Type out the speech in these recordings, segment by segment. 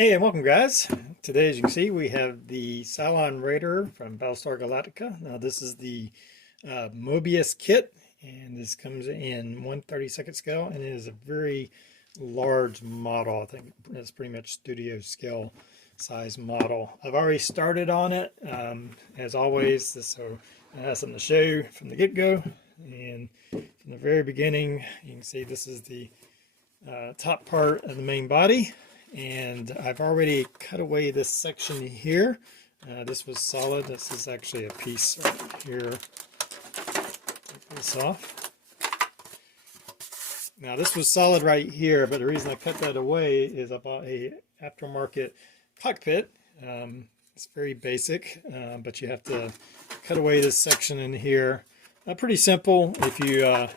Hey, and welcome guys. Today, as you can see, we have the Cylon Raider from Battlestar Galactica. Now this is the Mobius kit, and this comes in 1/32 scale, and it is a very large model. I think it's pretty much studio scale size model. I've already started on it. As always, so I have something to show you from the get-go. And from the very beginning, you can see this is the top part of the main body. And I've already cut away this section here. This was solid. This is actually a piece right here. Take this off. Now this was solid right here, but the reason I cut that away is I bought a aftermarket cockpit. It's very basic, but you have to cut away this section in here. Pretty simple. If you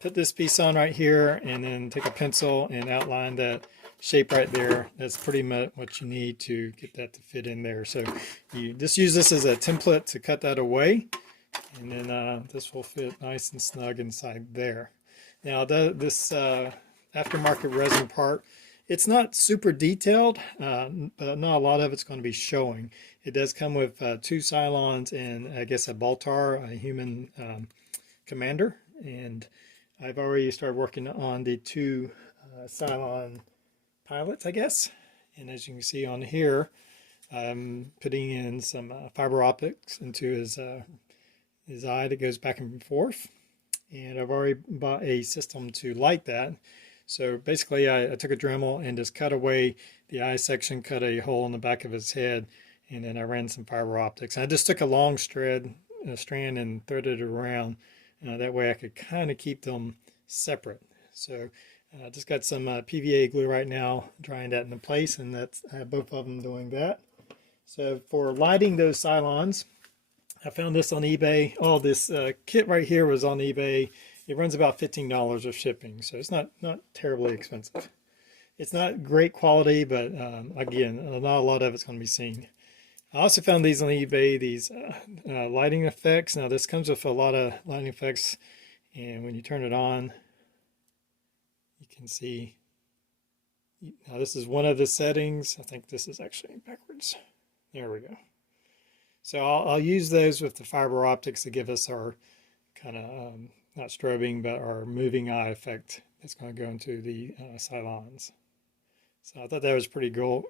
put this piece on right here and then take a pencil and outline that shape right there, that's pretty much what you need to get that to fit in there. So you just use this as a template to cut that away, and then this will fit nice and snug inside there. Now this aftermarket resin part, it's not super detailed, but not a lot of it's going to be showing. It does come with 2 Cylons and I guess a Baltar, a human commander, and I've already started working on the 2 Cylon pilots, I guess. And as you can see on here, I'm putting in some fiber optics into his eye that goes back and forth. And I've already bought a system to light that. So basically I took a Dremel and just cut away the eye section, cut a hole in the back of his head, and then I ran some fiber optics. And I just took a long strand and threaded it around. That way I could kind of keep them separate. So I just got some PVA glue right now, drying that into place, and that's both of them doing that. So for lighting those Cylons, I found this on eBay. Oh, this kit right here was on eBay. It runs about $15 of shipping, so it's not terribly expensive. It's not great quality, but again, not a lot of it's going to be seen. I also found these on eBay, these lighting effects. Now this comes with a lot of lighting effects, and when you turn it on, you can see, now this is one of the settings. I think this is actually backwards. There we go. So I'll use those with the fiber optics to give us our kind of, not strobing, but our moving eye effect that's going to go into the Cylons. So I thought that was pretty cool.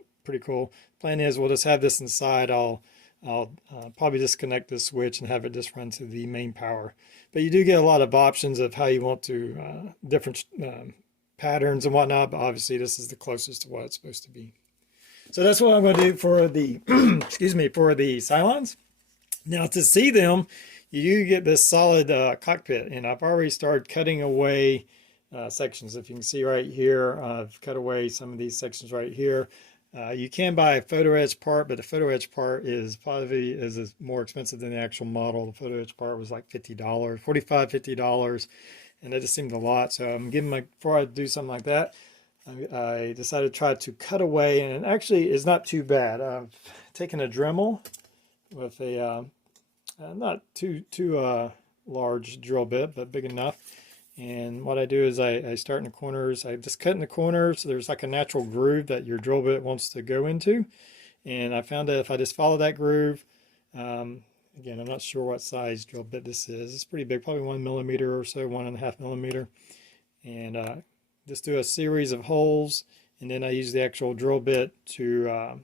Plan is we'll just have this inside. I'll probably disconnect this switch and have it just run to the main power. But you do get a lot of options of how you want to, different patterns and whatnot, but obviously this is the closest to what it's supposed to be. So that's what I'm going to do for the excuse me, for the Cylons. Now to see them, you do get this solid cockpit, and I've already started cutting away sections. If you can see right here, I've cut away some of these sections right here. You can buy a photo etch part, but the photo etch part is probably is more expensive than the actual model. The photo etch part was like $50, $45, $50. And that just seemed a lot, so I'm giving before I do something like that, I decided to try to cut away, and it actually is not too bad. I've taken a Dremel with a not too large drill bit, but big enough. And what I do is I start in the corners. I just cut in the corners, so there's like a natural groove that your drill bit wants to go into. And I found that if I just follow that groove, again, I'm not sure what size drill bit this is. It's pretty big, probably 1 millimeter or so, 1.5 millimeter. And just do a series of holes, and then I use the actual drill bit to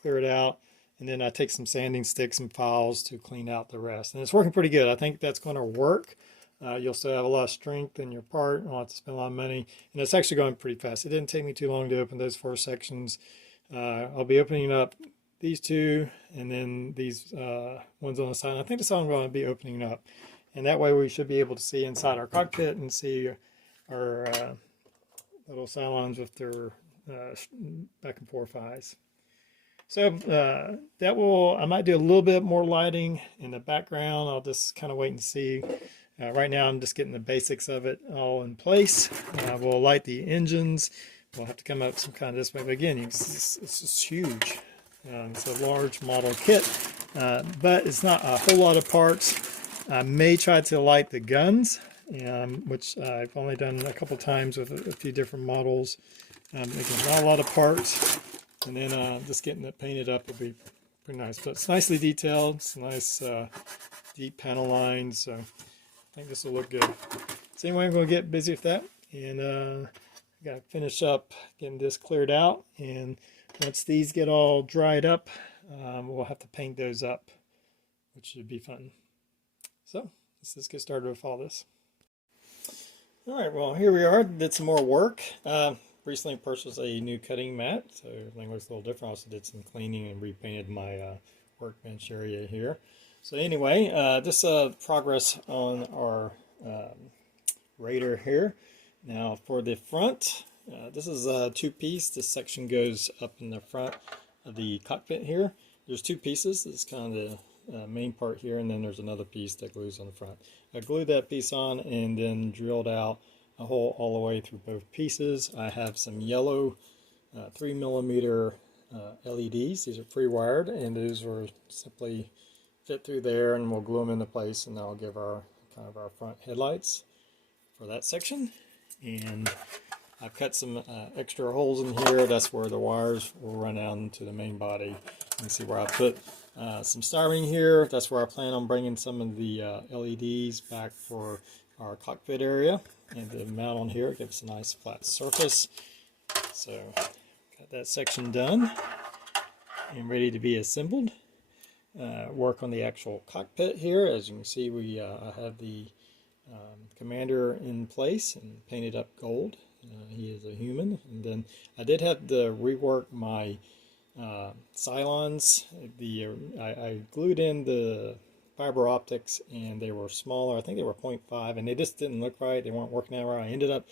clear it out. And then I take some sanding sticks and files to clean out the rest. And it's working pretty good. I think that's going to work. You'll still have a lot of strength in your part. You won't have to spend a lot of money. And it's actually going pretty fast. It didn't take me too long to open those 4 sections. I'll be opening up these 2, and then these ones on the side. I think that's all I'm going to be opening up. And that way we should be able to see inside our cockpit and see our little Cylons with their back and forth eyes. So I might do a little bit more lighting in the background. I'll just kind of wait and see. Right now I'm just getting the basics of it all in place. We'll light the engines. We'll have to come up some kind of this way. But again, it's just huge. It's a large model kit, but it's not a whole lot of parts. I may try to light the guns, which I've only done a couple times with a few different models. Again, not a lot of parts. and then just getting it painted up will be pretty nice. But it's nicely detailed. It's nice deep panel lines, so I think this will look good. So anyway, I'm going to get busy with that, and I got to finish up getting this cleared out, and once these get all dried up, we'll have to paint those up, which should be fun. So let's just get started with all this. Alright, well here we are, did some more work. Recently purchased a new cutting mat, so everything looks a little different. Also did some cleaning and repainted my workbench area here. So anyway, just progress on our Raider here. Now for the front, this is a two-piece. This section goes up in the front of the cockpit here. There's two pieces. This is kind of the main part here, and then there's another piece that glues on the front. I glued that piece on and then drilled out a hole all the way through both pieces. I have some yellow 3mm LEDs. These are pre-wired, and those will simply fit through there, and we'll glue them into place, and that'll give our kind of our front headlights for that section. And I've cut some extra holes in here. That's where the wires will run out into the main body. You can see where I put some styrene here. That's where I plan on bringing some of the LEDs back for our cockpit area. And the mount on here gives a nice flat surface. So got that section done and ready to be assembled. Work on the actual cockpit here. As you can see, I have the commander in place and painted up gold. He is a human. And then I did have to rework my Cylons. I glued in the fiber optics, and they were smaller. I think they were 0.5, and they just didn't look right. They weren't working out right. I ended up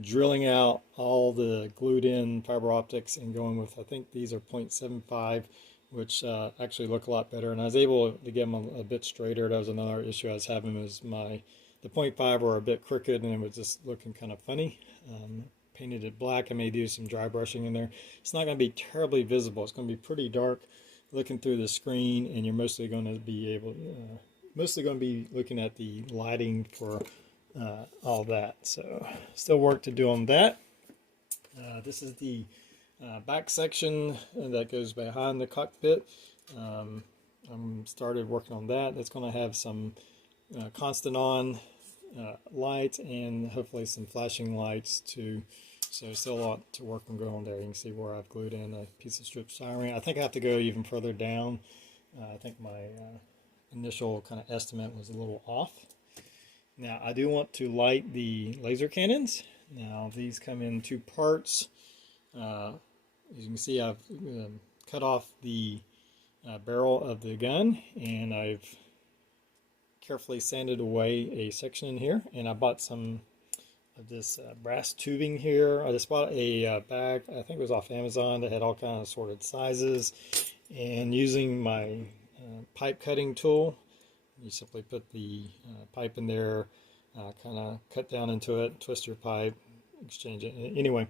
drilling out all the glued in fiber optics and going with, I think these are 0.75, which actually look a lot better, and I was able to get them a bit straighter. That was another issue I was having, was the 0.5 were a bit crooked, and it was just looking kind of funny. Painted it black. I may do some dry brushing in there. It's not going to be terribly visible. It's going to be pretty dark looking through the screen, and you're mostly going to be looking at the lighting for all that. So still work to do on that. This is the back section that goes behind the cockpit. I'm started working on that. It's going to have some constant on lights and hopefully some flashing lights too. So still a lot to work on going there. You can see where I've glued in a piece of strip styrene. I think I have to go even further down. I think my initial kind of estimate was a little off. Now I do want to light the laser cannons. Now these come in two parts. As you can see, I've cut off the barrel of the gun, and I've carefully sanded away a section in here, and I bought some of this brass tubing here. I just bought a bag, I think it was off Amazon, that had all kinds of sorted sizes, and using my pipe cutting tool, you simply put the pipe in there, kind of cut down into it, twist your pipe, exchange it. Anyway,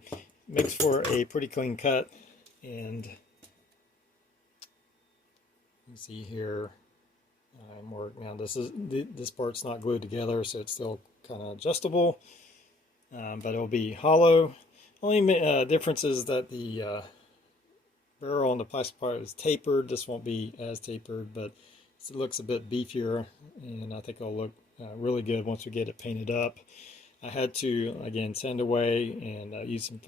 makes for a pretty clean cut, and you can see here now this part's not glued together, so it's still kind of adjustable, but it'll be hollow. Only difference is that the barrel on the plastic part is tapered. This won't be as tapered, but it looks a bit beefier, and I think it'll look really good once we get it painted up. I had to again sand away and use some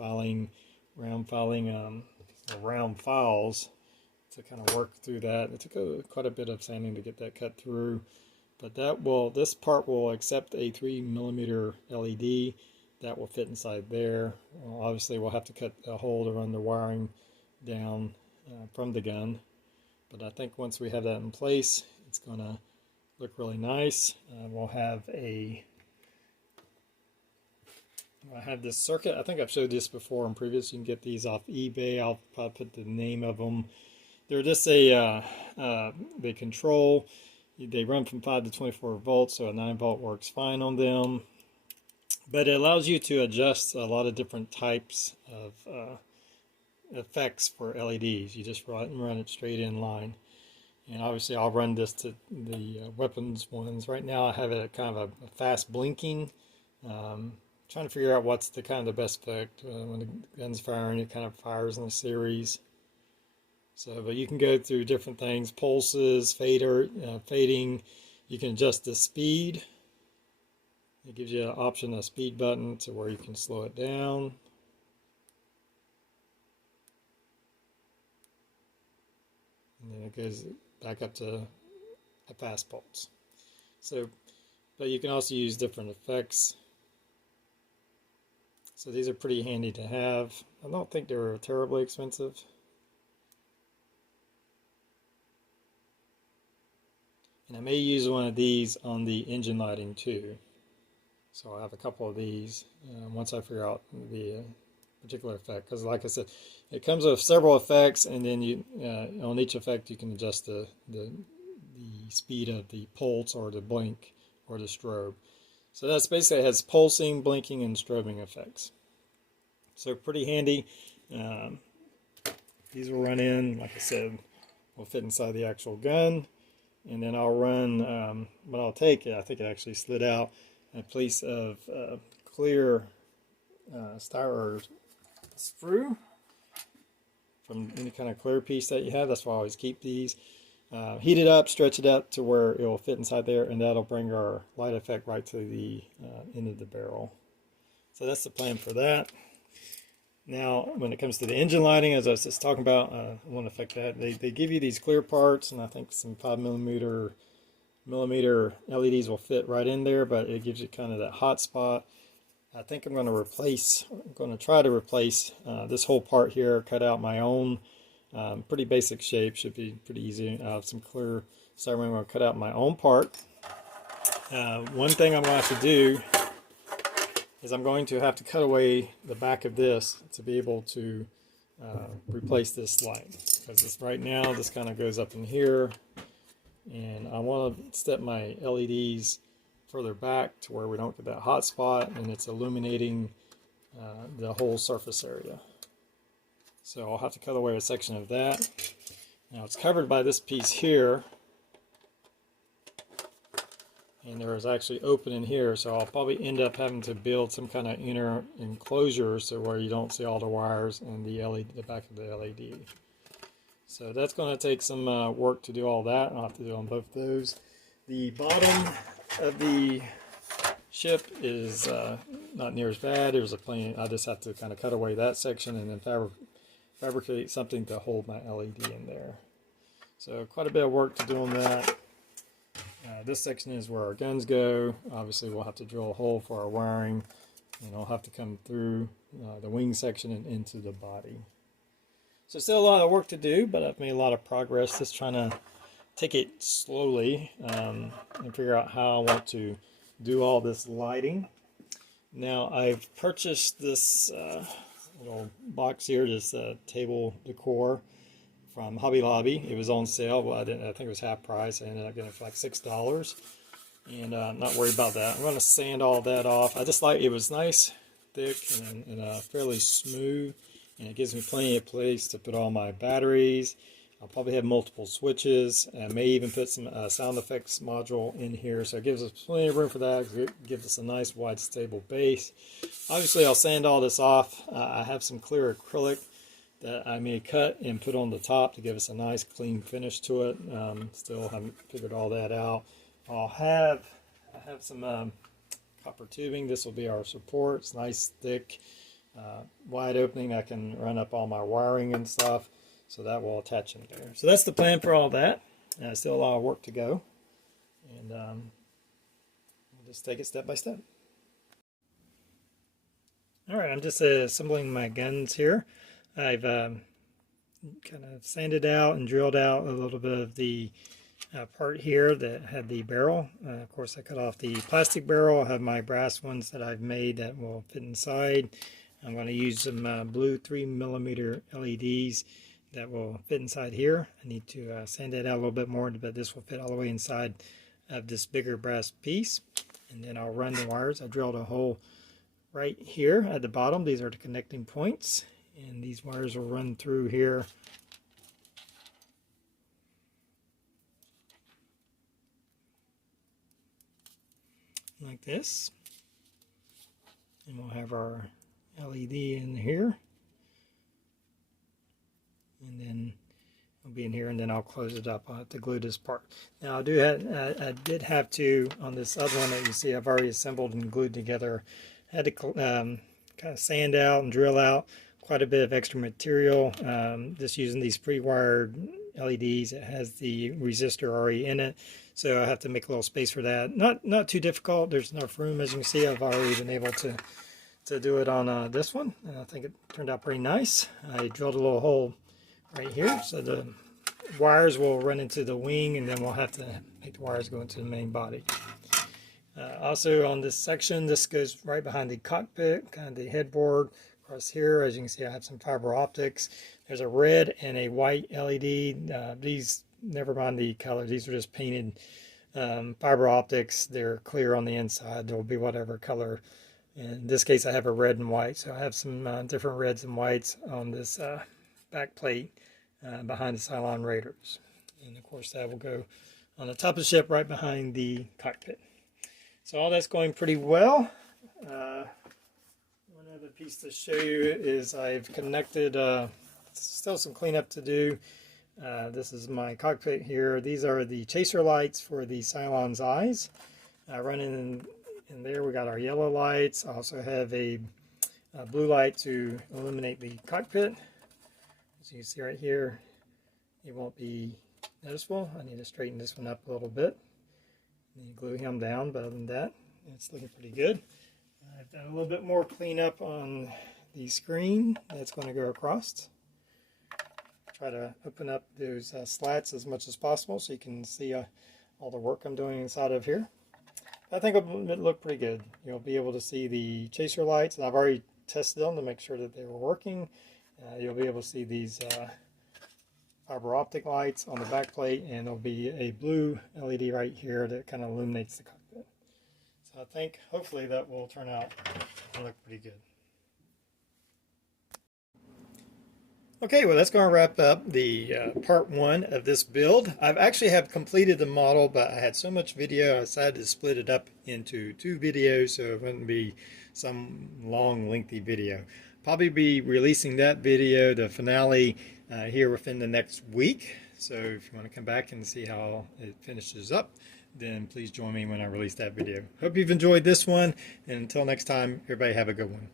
round files to kind of work through that. It took quite a bit of sanding to get that cut through, but this part will accept a 3mm LED that will fit inside there. Obviously we'll have to cut a hole to run the wiring down from the gun, but I think once we have that in place, it's going to look really nice. I have this circuit. I think I've showed this before in previous. You can get these off eBay. I'll probably put the name of them. They're just they control. They run from 5 to 24 volts, so a 9 volt works fine on them. But it allows you to adjust a lot of different types of effects for LEDs. You just run it straight in line. And obviously I'll run this to the weapons ones. Right now I have it at kind of a fast blinking. Trying to figure out what's the best effect. When the gun's firing, it kind of fires in a series. So, but you can go through different things, pulses, fading. You can adjust the speed. It gives you an option, a speed button, to where you can slow it down. And then it goes back up to a fast pulse. So, but you can also use different effects. So these are pretty handy to have. I don't think they're terribly expensive. And I may use one of these on the engine lighting too. So I'll have a couple of these once I figure out the particular effect. Because like I said, it comes with several effects, and then you on each effect you can adjust the speed of the pulse or the blink or the strobe. So that's basically, it has pulsing, blinking, and strobing effects. So pretty handy. These will run in, like I said, will fit inside the actual gun. And then I'll run, what I'll take, I think it actually slid out, a piece of clear styrofoam sprue from any kind of clear piece that you have. That's why I always keep these. Heat it up, stretch it out to where it will fit inside there, and that'll bring our light effect right to the end of the barrel. So that's the plan for that. Now, when it comes to the engine lighting, as I was just talking about, I want to affect that. They give you these clear parts, and I think some 5mm LEDs will fit right in there, but it gives you kind of that hot spot. I think I'm going to try to replace this whole part here, cut out my own pretty basic shape, should be pretty easy. I have some clear styrofoam. I'm going to cut out my own part. One thing I'm going to have to do is I'm going to have to cut away the back of this to be able to replace this light. Because right now this kind of goes up in here, and I want to step my LEDs further back to where we don't get that hot spot and it's illuminating the whole surface area. So I'll have to cut away a section of that. Now it's covered by this piece here, and there is actually open in here, so I'll probably end up having to build some kind of inner enclosure so where you don't see all the wires and the back of the LED. So that's going to take some work to do all that. I'll have to do on both those. The bottom of the ship is not near as bad. There's a plain, I just have to kind of cut away that section and then fabricate something to hold my LED in there. So quite a bit of work to do on that. This section is where our guns go. Obviously we'll have to drill a hole for our wiring, and I'll have to come through the wing section and into the body. So still a lot of work to do, but I've made a lot of progress just trying to take it slowly and figure out how I want to do all this lighting. Now I've purchased this little box here, this table decor from Hobby Lobby. It was on sale. Well, I think it was half price. I ended up getting it for like $6, and I'm not worried about that. I'm going to sand all that off. I just like, it was nice, thick, and fairly smooth, and it gives me plenty of place to put all my batteries. I'll probably have multiple switches. I may even put some sound effects module in here, so it gives us plenty of room for that. It gives us a nice wide stable base. Obviously I'll sand all this off. I have some clear acrylic that I may cut and put on the top to give us a nice clean finish to it. Still haven't figured all that out. I have some copper tubing. This will be our support. It's nice, thick, wide opening. I can run up all my wiring and stuff, so that will attach in there. So that's the plan for all that. Still a lot of work to go, and we'll just take it step by step. Alright, I'm just assembling my guns here. I've kind of sanded out and drilled out a little bit of the part here that had the barrel. Of course, I cut off the plastic barrel. I have my brass ones that I've made that will fit inside. I'm going to use some blue 3mm LEDs that will fit inside here. I need to sand it out a little bit more, but this will fit all the way inside of this bigger brass piece. And then I'll run the wires. I drilled a hole right here at the bottom. These are the connecting points, and these wires will run through here like this, and we'll have our LED in here, and then will be in here, and then I'll close it up. I'll have to glue this part. Now I did have to, on this other one that you see I've already assembled and glued together, I had to kind of sand out and drill out quite a bit of extra material, just using these pre-wired LEDs. It has the resistor already in it, so I have to make a little space for that. Not too difficult. There's enough room. As you can see, I've already been able to do it on this one, and I think it turned out pretty nice. I drilled a little hole right here, so the wires will run into the wing, and then we'll have to make the wires go into the main body. Also on this section, this goes right behind the cockpit, kind of the headboard. Across here, as you can see, I have some fiber optics. There's a red and a white LED. These, never mind the color, these are just painted fiber optics. They're clear on the inside. There will be whatever color. In this case, I have a red and white, so I have some different reds and whites on this back plate behind the Cylon Raiders. And of course, that will go on the top of the ship right behind the cockpit. So all that's going pretty well. One other piece to show you is I've connected, still some cleanup to do. This is my cockpit here. These are the chaser lights for the Cylon's eyes. Running in there, we got our yellow lights. I also have a blue light to illuminate the cockpit. As you can see right here, it won't be noticeable. I need to straighten this one up a little bit. And glue him down, but other than that, it's looking pretty good. I've done a little bit more cleanup on the screen that's going to go across. Try to open up those slats as much as possible so you can see all the work I'm doing inside of here. I think it'll look pretty good. You'll be able to see the chaser lights, and I've already tested them to make sure that they were working. You'll be able to see these fiber optic lights on the back plate, and there'll be a blue LED right here that kind of illuminates the cockpit. So I think hopefully that will turn out to look pretty good. Okay, well that's going to wrap up the part one of this build. I've actually have completed the model, but I had so much video I decided to split it up into 2 videos so it wouldn't be some long lengthy video. Probably be releasing that video, the finale, here within the next week. So if you want to come back and see how it finishes up, then please join me when I release that video. Hope you've enjoyed this one, and until next time, everybody have a good one.